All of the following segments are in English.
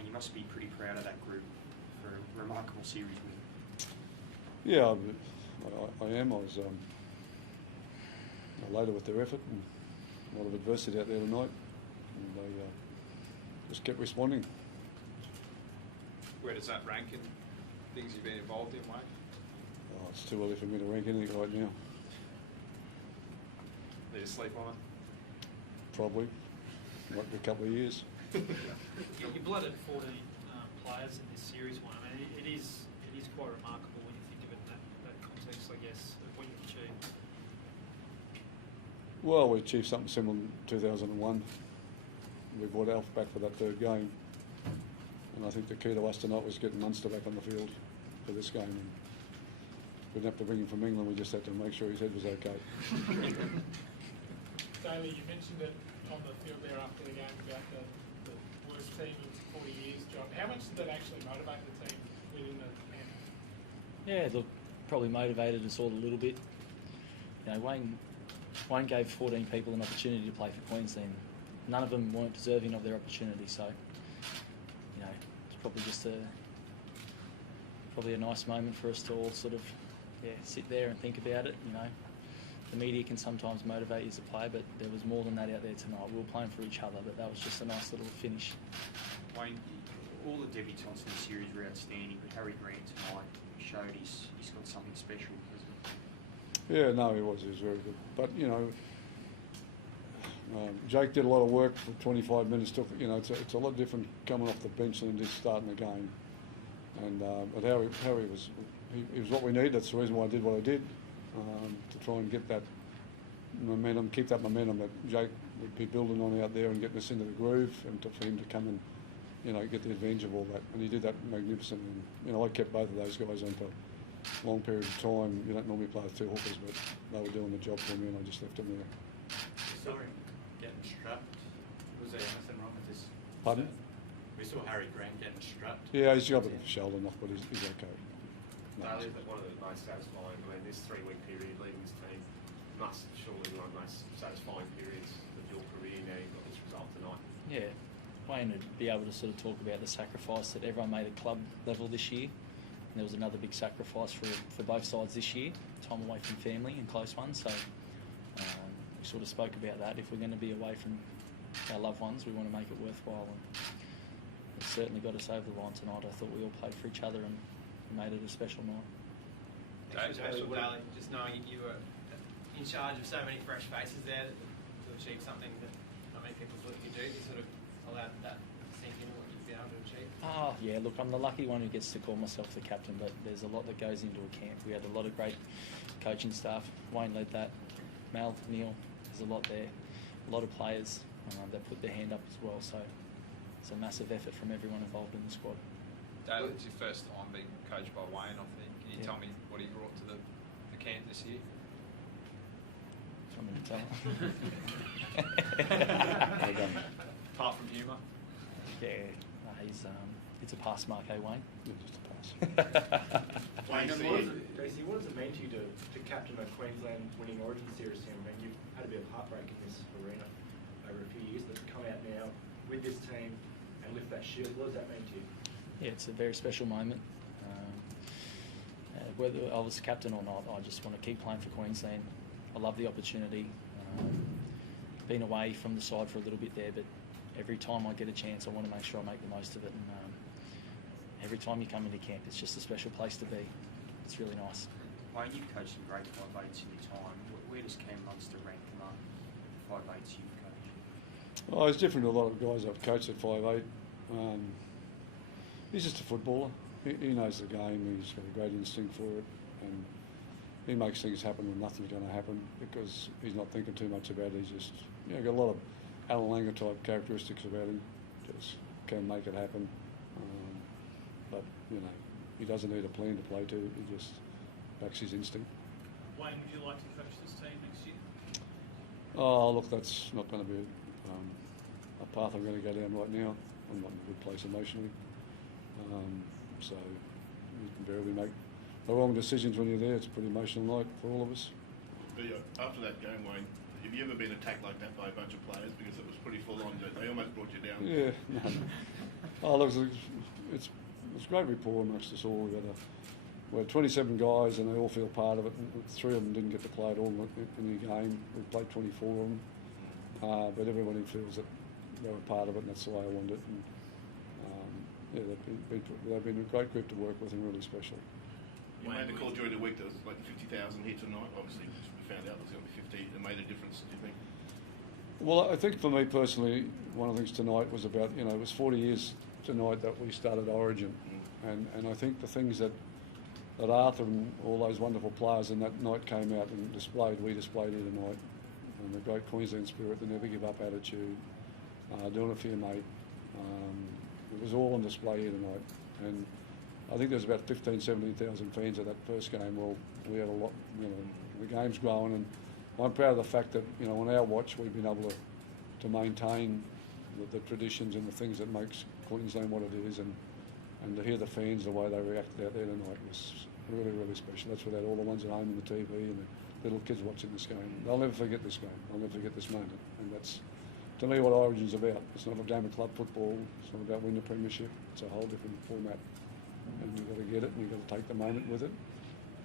Wayne, you must be pretty proud of that group for a remarkable series win. Yeah, I am. I was elated with their effort and a lot of adversity out there tonight, and they just kept responding. Where does that rank in things you've been involved in, Wayne? Oh, it's too early for me to rank anything right now. Need to sleep on it? Probably. Might be a couple of years. You blooded 14 players in this series one. I mean, it is quite remarkable when you think of it in that context, I guess, of what you've achieved. Well, we achieved something similar in 2001. We brought Alf back for that third game, and I think the key to us tonight was getting Munster back on the field for this game. And we didn't have to bring him from England, we just had to make sure his head was okay. Daly, you mentioned it on the field there after the game about the worst team in 40 years, John. How much did that actually motivate the team within the camp? Yeah, look, probably motivated us all a little bit. You know, Wayne gave 14 people an opportunity to play for Queensland. None of them weren't deserving of their opportunity, so you know, it's probably just a nice moment for us to all sort of sit there and think about it. You know, the media can sometimes motivate you as a player, but there was more than that out there tonight. We were playing for each other, but that was just a nice little finish. Wayne, all the debutants in the series were outstanding, but Harry Grant tonight showed he's got something special, hasn't he? Yeah, no, he was very good. But, you know, Jake did a lot of work for 25 minutes. You know, it's a lot different coming off the bench than just starting the game. And but Harry was what we need. That's the reason why I did what I did, to try and get that momentum, keep that momentum that Jake would be building on out there and getting us into the groove, and for him to come and, you know, get the advantage of all that. And he did that magnificently. And, you know, I kept both of those guys on for long periods of time. You don't normally play with two hookers, but they were doing the job for me, and I just left them there. Sorry, getting strapped. Was there anything wrong with this? Pardon? We saw Harry Grant getting strapped. Yeah, he's got a bit of a shoulder knock, but he's okay. No, Daly, one of the most satisfying, I mean, this 3-week period leading this team must surely be one of the most satisfying periods of your career. Now you've got this result tonight. Yeah, Wayne would be able to sort of talk about the sacrifice that everyone made at club level this year. And there was another big sacrifice for both sides this year, time away from family and close ones. So we sort of spoke about that. If we're going to be away from our loved ones, we want to make it worthwhile. And it certainly got us over the line tonight. I thought we all played for each other and made it a special night. Daly, just knowing you were in charge of so many fresh faces there to achieve something that not many people thought you could do, you sort of allowed that to sink in what you've been able to achieve. Oh, yeah, look, I'm the lucky one who gets to call myself the captain, but there's a lot that goes into a camp. We had a lot of great coaching staff. Wayne led that. Mal, Neil, there's a lot there. A lot of players that put their hand up as well, so it's a massive effort from everyone involved in the squad. Daly, it's your first time being coached by Wayne, I think. Can you tell me what he brought to the camp this year? I'm going to tell him. Apart from humour? Yeah, no, it's a pass mark, eh, Wayne? Yeah, just a pass. Wayne, what does it mean to you to captain a Queensland winning Origin series team? I mean, you've had a bit of heartbreak in this arena over a few years, but to come out now with this team and lift that shield, what does that mean to you? Yeah, it's a very special moment. Whether I was captain or not, I just want to keep playing for Queensland. I love the opportunity. Been away from the side for a little bit there, but every time I get a chance, I want to make sure I make the most of it. And every time you come into camp, it's just a special place to be. It's really nice. Wayne, you've coached some great 5'8s in your time. Where does Cam Munster rank among 5'8s you've coached? Oh, he's different to a lot of guys I've coached at 5'8". He's just a footballer. He knows the game. He's got a great instinct for it, and he makes things happen when nothing's going to happen because he's not thinking too much about it. He's just, you know, got a lot of Alan Langer type characteristics about him. Just can make it happen. But you know, he doesn't need a plan to play to. He just backs his instinct. Wayne, would you like to coach this team next year? Oh, look, that's not going to be a path I'm going to go down right now. I'm not in a good place emotionally. So you can barely make the wrong decisions when you're there. It's a pretty emotional night for all of us. But after that game, Wayne, have you ever been attacked like that by a bunch of players? Because it was pretty full on. They almost brought you down. Yeah, no. Oh, look, it's great rapport amongst us all. We had 27 guys and they all feel part of it. And 3 of them didn't get to play at all in the game. We played 24 of them. But everybody feels that they were part of it, and that's the way I want it. And, yeah, they've been a great group to work with and really special. You made the call during the week that was like 50,000 here tonight. Obviously, we found out there was going to be 50. It made a difference, do you think? Well, I think for me personally, one of the things tonight was about, it was 40 years tonight that we started Origin. And I think the things that Arthur and all those wonderful players in that night came out and we displayed here tonight. And the great Queensland spirit, the never give up attitude, doing it for your mate. It was all on display here tonight. And I think there's about 15,000, 17,000 fans at that first game. Well, we had a lot, the game's growing, and I'm proud of the fact that, on our watch we've been able to maintain the traditions and the things that makes Queensland what it is, and to hear the fans, the way they reacted out there tonight was really, really special. That's without all the ones at home on the TV and the little kids watching this game. They'll never forget this game. They'll never forget this moment. And that's, to me, what Origin's about. It's not a game of club football. It's not about winning the premiership. It's a whole different format. And you've got to get it, and you've got to take the moment with it.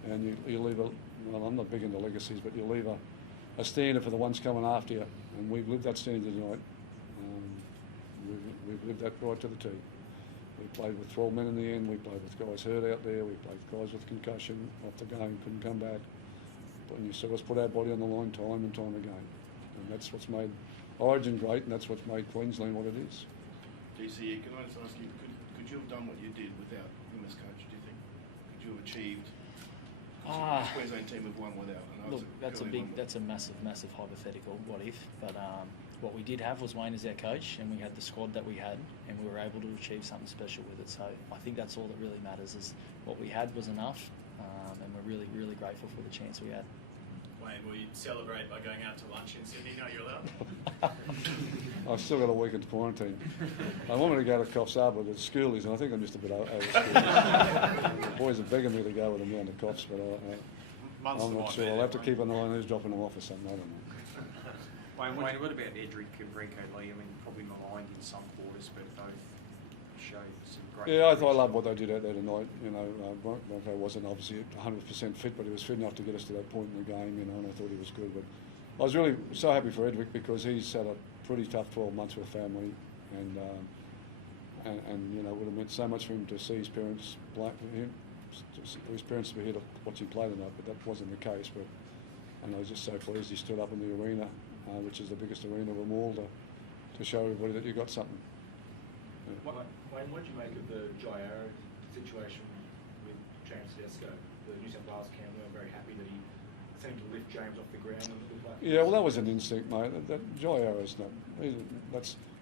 And you leave I'm not big into legacies, but you leave a standard for the ones coming after you. And we've lived that standard tonight. We've lived that right to the T. We played with 12 men in the end. We played with guys hurt out there. We played with guys with concussion, off the game, couldn't come back. But you saw us put our body on the line time and time again. And that's what's made Origin great, and that's what's made Queensland what it is. DC, can I just ask you, could you have done what you did without him as coach, do you think? Could you have achieved the Queensland team have won without? Look, that's a massive hypothetical, what if, but what we did have was Wayne as our coach, and we had the squad that we had, and we were able to achieve something special with it. So I think that's all that really matters, is what we had was enough, and we're really, really grateful for the chance we had. Wayne, will you celebrate by going out to lunch in Sydney? No, you're allowed. I've still got a week in quarantine. I wanted to go to Coffs Harbour with the schoolies, and I think I'm just a bit over schoolies. The boys are begging me to go with them down to Coffs, but I'm not sure. I'll have to keep an eye on who's dropping them off or something. I don't know. Wayne, what about Edric and Rico Lee? I mean, probably maligned in some quarters, but both showed some great... Yeah, I love what they did out there tonight. Bronco wasn't obviously 100% fit, but he was fit enough to get us to that point in the game, and I thought he was good. But I was really so happy for Edric, because he's had a pretty tough 12 months with family, and it would have meant so much for him to see his parents play, his parents to be here to watch him play tonight, but that wasn't the case. And I was just so pleased he stood up in the arena, which is the biggest arena of them all, to show everybody that you got something. Yeah. Wayne, what do you make of the Jairo situation with James Tedesco? The New South Wales camp, they were very happy that he seemed to lift James off the ground. Yeah, well, that was an instinct, mate. Jairo's not.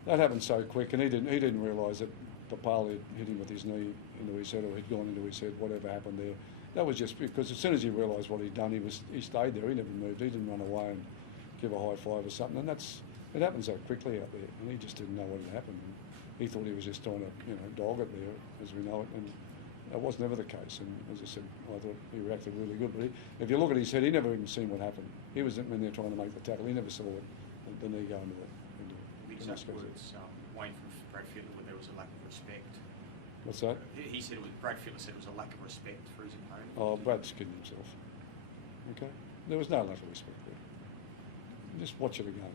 That happened so quick, and he didn't realise that Papali had hit him with his knee into his head, or had gone into his head. Whatever happened there, that was just because as soon as he realised what he'd done, he stayed there. He never moved. He didn't run away and give a high five or something. And it happened so quickly out there, and he just didn't know what had happened. And he thought he was just trying to dog it there, as we know it, and that was never the case. And as I said, I thought he reacted really good. But if you look at his head, he never even seen what happened. He was in there trying to make the tackle. He never saw it. The knee go into it. The exact words, Wayne from Brad Fittler, there was a lack of respect. What's that? He said Brad Fittler said it was a lack of respect for his opponent. Oh, Brad's kidding himself. Okay, there was no lack of respect there. Just watch it again.